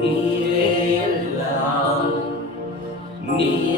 நீரே எல்லாம் நீ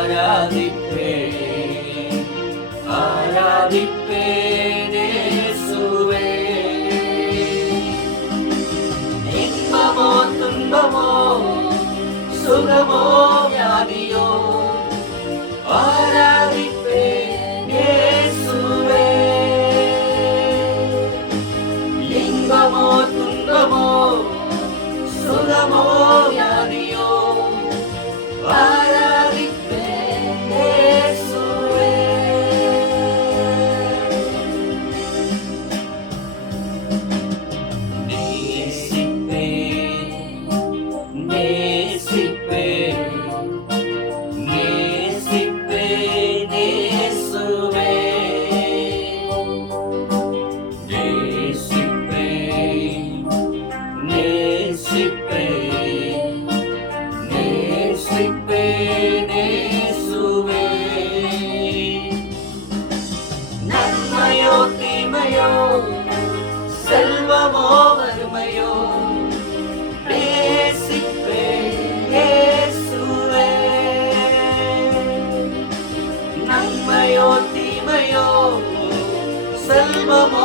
े परादिपे सुवेमो तुम्बवो सुगमो व्यादियो செல்வமோ